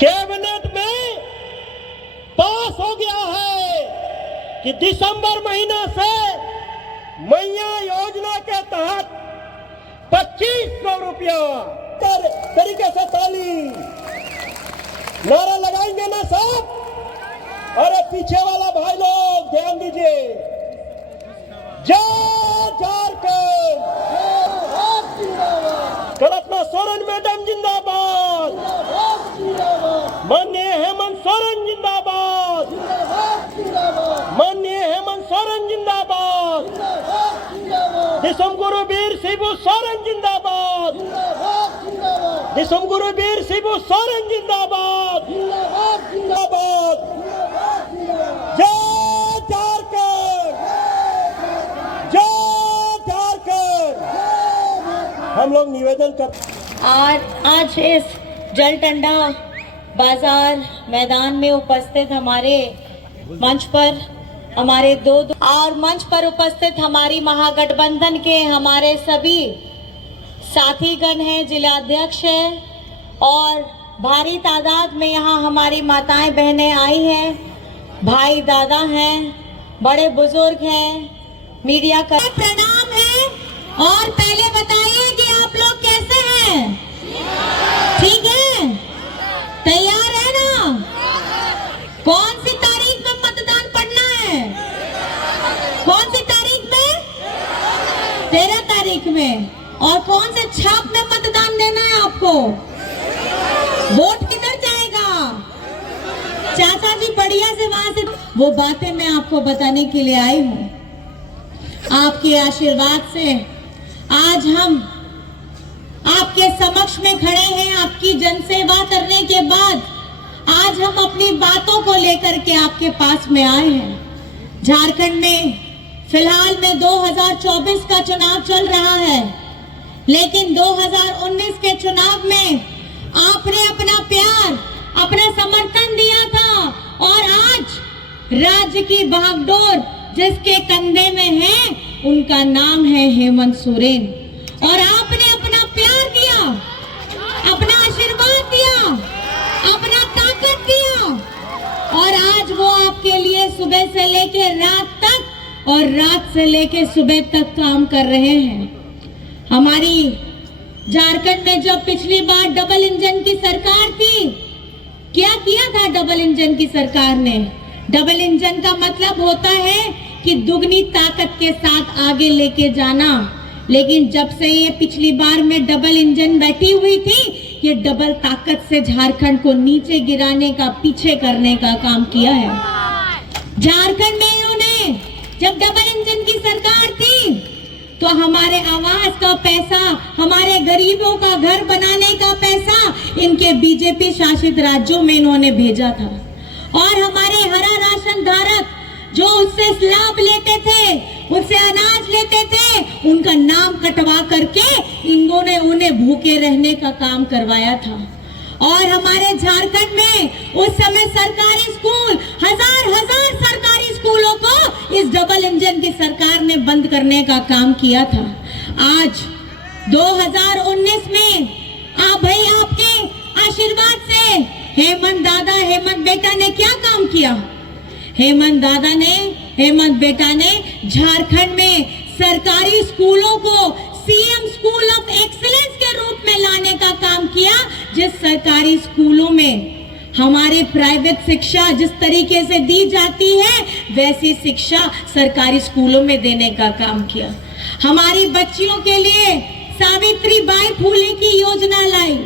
Cabinet में पास हो गया है कि दिसंबर महीने से मैया योजना के तहत 2500 रुपया तरीके से ताली नारा लगाएंगे ना साहब। अरे पीछे वाला भाई लोग ध्यान दीजिए। जय झारखंड, कल्पना सोरेन मैडम जिंदाबाद, माननीय हेमंत सोरेन जिंदाबाद, माननीय हेमंत सोरेन जिंदाबाद, दिसम गुरु वीर शिबू सोरेन जिंदाबाद, दिसम गुरु वीर शिबू सोरेन जिंदाबाद, जिंदाबाद। जय झारखंड, जय झारखंड। हम लोग निवेदन कर आज इस जलटंडा बाजार मैदान में उपस्थित हमारे मंच पर हमारे और मंच पर उपस्थित हमारी महागठबंधन के हमारे सभी साथीगण हैं, जिलाध्यक्ष हैं और भारी तादाद में यहाँ हमारी माताएं बहनें आई हैं, भाई दादा हैं, बड़े बुजुर्ग हैं, मीडिया का प्रणाम है। और पहले बताइए कि आप लोग कैसे हैं? ठीक है, तैयार है ना? कौन सी तारीख में मतदान पड़ना है? कौन सी तारीख में? 13 तारीख में। और कौन से छाप में मतदान देना है आपको? वोट किधर जाएगा? चाचा जी बढ़िया से वहां से वो बातें मैं आपको बताने के लिए आई हूँ। आपके आशीर्वाद से आज हम आपके समक्ष में खड़े हैं। आपकी जनसेवा करने के बाद आज हम अपनी बातों को लेकर के आपके पास में आए हैं। झारखंड में फिलहाल में 2024 का चुनाव चल रहा है, लेकिन 2019 के चुनाव में आपने अपना प्यार, अपना समर्थन दिया था और आज राज्य की भागडोर जिसके कंधे में है उनका नाम है हेमंत सोरेन। और आपने अपना प्यार दिया, अपना आशीर्वाद दिया, अपना ताकत दिया और आज वो आपके लिए सुबह से लेके रात तक और रात से लेके सुबह तक काम कर रहे हैं। हमारी झारखंड में जब पिछली बार डबल इंजन की सरकार थी, क्या किया था डबल इंजन की सरकार ने? डबल इंजन का मतलब होता है कि दुगनी ताकत के साथ आगे लेके जाना। लेकिन जब से ये पिछली बार में डबल इंजन बैठी हुई थी, ये डबल ताकत से झारखंड को नीचे गिराने का, पीछे करने का काम किया है। झारखंड में इन्होंने जब डबल इंजन की सरकार थी तो हमारे आवास का पैसा, हमारे गरीबों का घर बनाने का पैसा इनके बीजेपी शासित राज्यों में इन्होंने भेजा था। और हमारे हरा राशन धारक जो उससे लाभ लेते थे, उससे अनाज लेते थे, उनका नाम कटवा करके इन्होंने उन्हें भूखे रहने का काम करवाया था। और हमारे झारखंड में उस समय सरकारी स्कूल, हजार सरकारी स्कूलों को इस डबल इंजन की सरकार ने बंद करने का काम किया था। आज 2019 में आप भाई आपके आशीर्वाद से हेमंत दादा, हेमंत बेटा ने क्या काम किया? हेमंत दादा ने, हेमंत बेटा ने झारखंड में सरकारी स्कूलों को सीएम स्कूल ऑफ एक्सीलेंस के रूप में लाने का काम किया। जिस सरकारी स्कूलों में हमारे प्राइवेट शिक्षा जिस तरीके से दी जाती है, वैसी शिक्षा सरकारी स्कूलों में देने का काम किया। हमारी बच्चियों के लिए सावित्रीबाई फुले की योजना लाई।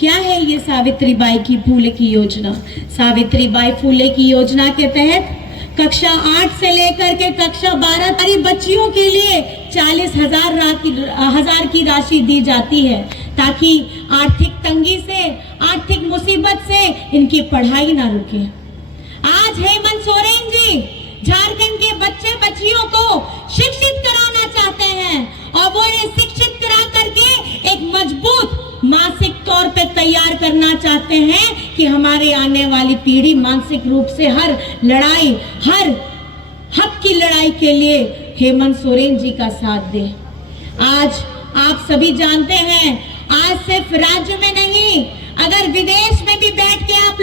क्या है ये सावित्रीबाई की फुले की योजना? सावित्रीबाई फुले की योजना के तहत कक्षा 8 से लेकर के कक्षा 12 तक बच्चियों के लिए 40,000 की राशि दी जाती है, ताकि आर्थिक तंगी से, आर्थिक मुसीबत से इनकी पढ़ाई ना रुके। आज हेमंत सोरेन जी झारखंड के बच्चे बच्चियों को शिक्षित कराना चाहते हैं और वो इन्हें शिक्षित करा करके एक मजबूत मानसिक तौर पे तैयार करना चाहते हैं कि हमारे आने वाली पीढ़ी मानसिक रूप से हर लड़ाई, हर हक की लड़ाई के लिए हेमंत सोरेन जी का साथ दे। आज आप सभी जानते हैं, आज सिर्फ राज्य में नहीं, अगर विदेश में भी बैठ के आप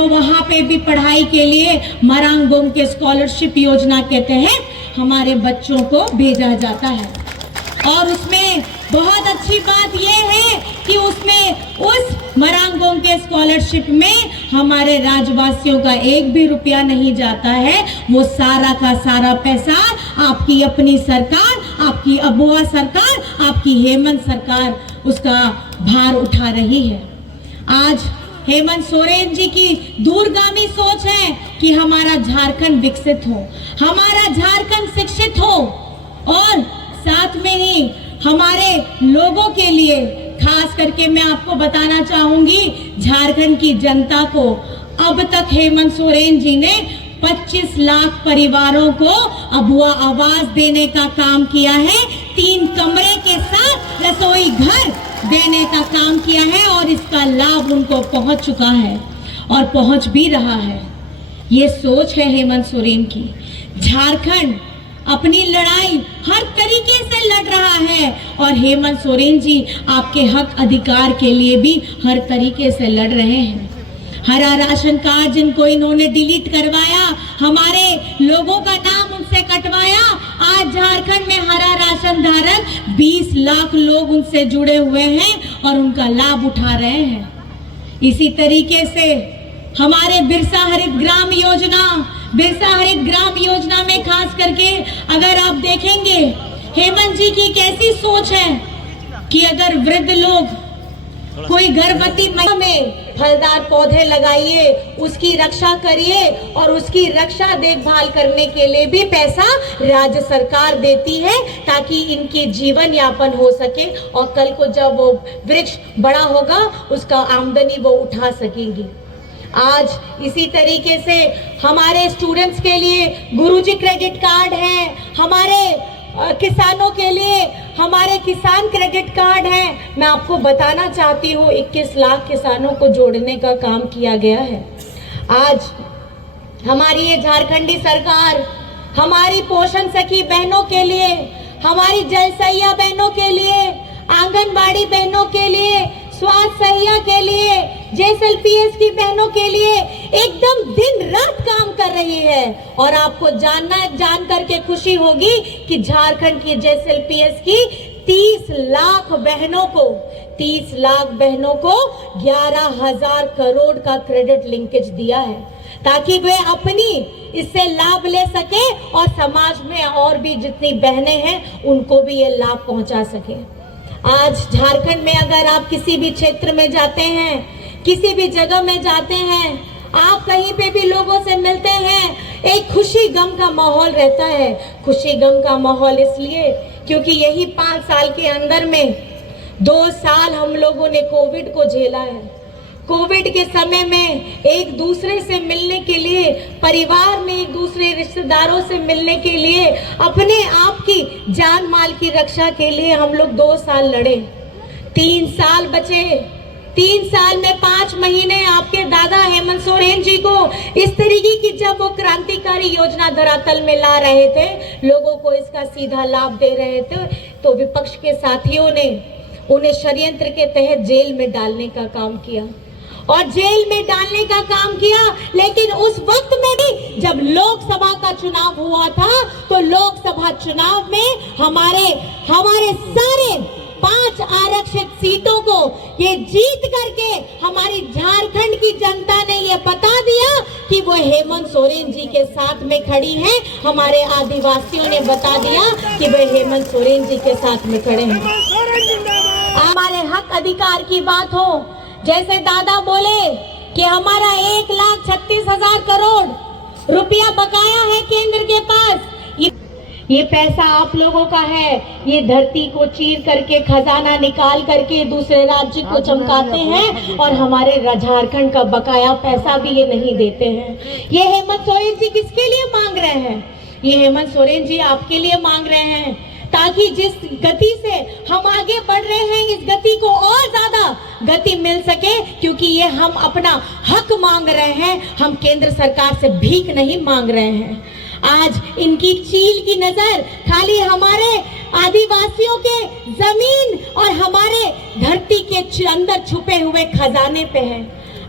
तो वहाँ पे भी पढ़ाई के लिए मरांगोम के स्कॉलरशिप योजना के तहत हमारे बच्चों को भेजा जाता है। और उसमें बहुत अच्छी बात यह है कि उसमें उस मरांगोम के स्कॉलरशिप में हमारे राज्यवासियों का एक भी रुपया नहीं जाता है। वो सारा का सारा पैसा आपकी अपनी सरकार, आपकी अबुआ सरकार, आपकी हेमंत सरकार उसका भार उठा रही है। आज हेमंत सोरेन जी की दूरगामी सोच है कि हमारा झारखंड विकसित हो, हमारा झारखंड शिक्षित हो और साथ में ही हमारे लोगों के लिए, खास करके मैं आपको बताना चाहूंगी, झारखंड की जनता को अब तक हेमंत सोरेन जी ने 25 लाख परिवारों को अबुआ आवास देने का काम किया है। 3 कमरे के साथ रसोई घर देने का काम किया है और इसका लाभ उनको पहुंच चुका है और पहुंच भी रहा है। ये सोच है हेमंत सोरेन की। झारखंड अपनी लड़ाई हर तरीके से लड़ रहा है और हेमंत सोरेन जी आपके हक अधिकार के लिए भी हर तरीके से लड़ रहे हैं। हरा राशन कार्ड जिनको इन्होंने डिलीट करवाया, हमारे लोगों का नाम उनसे कटवाया, आज झारखंड में हरा राशन धारक 20 लाख लोग उनसे जुड़े हुए हैं और उनका लाभ उठा रहे हैं। इसी तरीके से हमारे बिरसा हरित ग्राम योजना में खास करके अगर आप देखेंगे हेमंत जी की कैसी सोच है कि अगर वृद्ध लोग, कोई गर्भवती महिला में फलदार पौधे लगाइए, उसकी रक्षा करिए और उसकी रक्षा देखभाल करने के लिए भी पैसा राज्य सरकार देती है ताकि इनके जीवन यापन हो सके और कल को जब वो वृक्ष बड़ा होगा उसका आमदनी वो उठा सकेंगी। आज इसी तरीके से हमारे स्टूडेंट्स के लिए गुरुजी क्रेडिट कार्ड है, हमारे किसानों के लिए हमारे किसान क्रेडिट कार्ड है। मैं आपको बताना चाहती हूँ 21 लाख किसानों को जोड़ने का काम किया गया है। आज हमारी ये झारखंडी सरकार हमारी पोषण सखी बहनों के लिए, हमारी जलसैया बहनों के लिए, आंगनबाड़ी बहनों के लिए, स्वास्थ्य सहिया के लिए, JSLPS की बहनों के लिए एकदम दिन रात काम कर रही है। और आपको जान करके खुशी होगी कि झारखंड की JSLPS की 30 लाख बहनों को 11,000 करोड़ का क्रेडिट लिंकेज दिया है ताकि वे अपनी इससे लाभ ले सके और समाज में और भी जितनी बहनें हैं उनको भी ये लाभ पहुंचा सके। आज झारखंड में अगर आप किसी भी क्षेत्र में जाते हैं, किसी भी जगह में जाते हैं, आप कहीं पे भी लोगों से मिलते हैं, एक खुशी गम का माहौल रहता है। खुशी गम का माहौल इसलिए क्योंकि यही 5 साल के अंदर में 2 साल हम लोगों ने कोविड को झेला है। कोविड के समय में एक दूसरे से मिलने के लिए, परिवार में एक दूसरे रिश्तेदारों से मिलने के लिए, अपने आप की जान माल की रक्षा के लिए हम लोग 2 साल लड़े। 3 साल बचे। 3 साल में 5 महीने आपके दादा हेमंत सोरेन जी को इस तरीके की जब वो क्रांतिकारी योजना धरातल में ला रहे थे, लोगों को इसका सीधा लाभ दे रहे थे, तो विपक्ष के साथियों ने उन्हें षड्यंत्र के तहत जेल में डालने का काम किया और जेल में डालने का काम किया। लेकिन उस वक्त में भी जब लोकसभा का चुनाव हुआ था तो लोकसभा चुनाव में हमारे सारे 5 आरक्षित सीटों को ये जीत करके हमारी झारखंड की जनता ने ये बता दिया कि वो हेमंत सोरेन जी के साथ में खड़ी हैं। हमारे आदिवासियों ने बता दिया कि वे हेमंत सोरेन जी के साथ में खड़े हैं। हमारे हक अधिकार की बात हो, जैसे दादा बोले कि हमारा 1,36,000 करोड़ रुपया बकाया है केंद्र के पास, ये पैसा आप लोगों का है। ये धरती को चीर करके खजाना निकाल करके दूसरे राज्य को चमकाते हैं और हमारे झारखंड का बकाया पैसा भी ये नहीं देते हैं। ये हेमंत सोरेन जी किसके लिए मांग रहे हैं? ये हेमंत सोरेन जी आपके लिए मांग रहे हैं ताकि जिस गति से हम आगे बढ़ रहे हैं इस गति को और ज्यादा गति मिल सके, क्योंकि ये हम अपना हक मांग रहे हैं, हम केंद्र सरकार से भीख नहीं मांग रहे हैं। आज इनकी चील की नजर खाली हमारे आदिवासियों के जमीन और हमारे धरती के अंदर छुपे हुए खजाने पे है।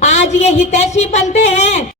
आज ये हितैषी बनते हैं।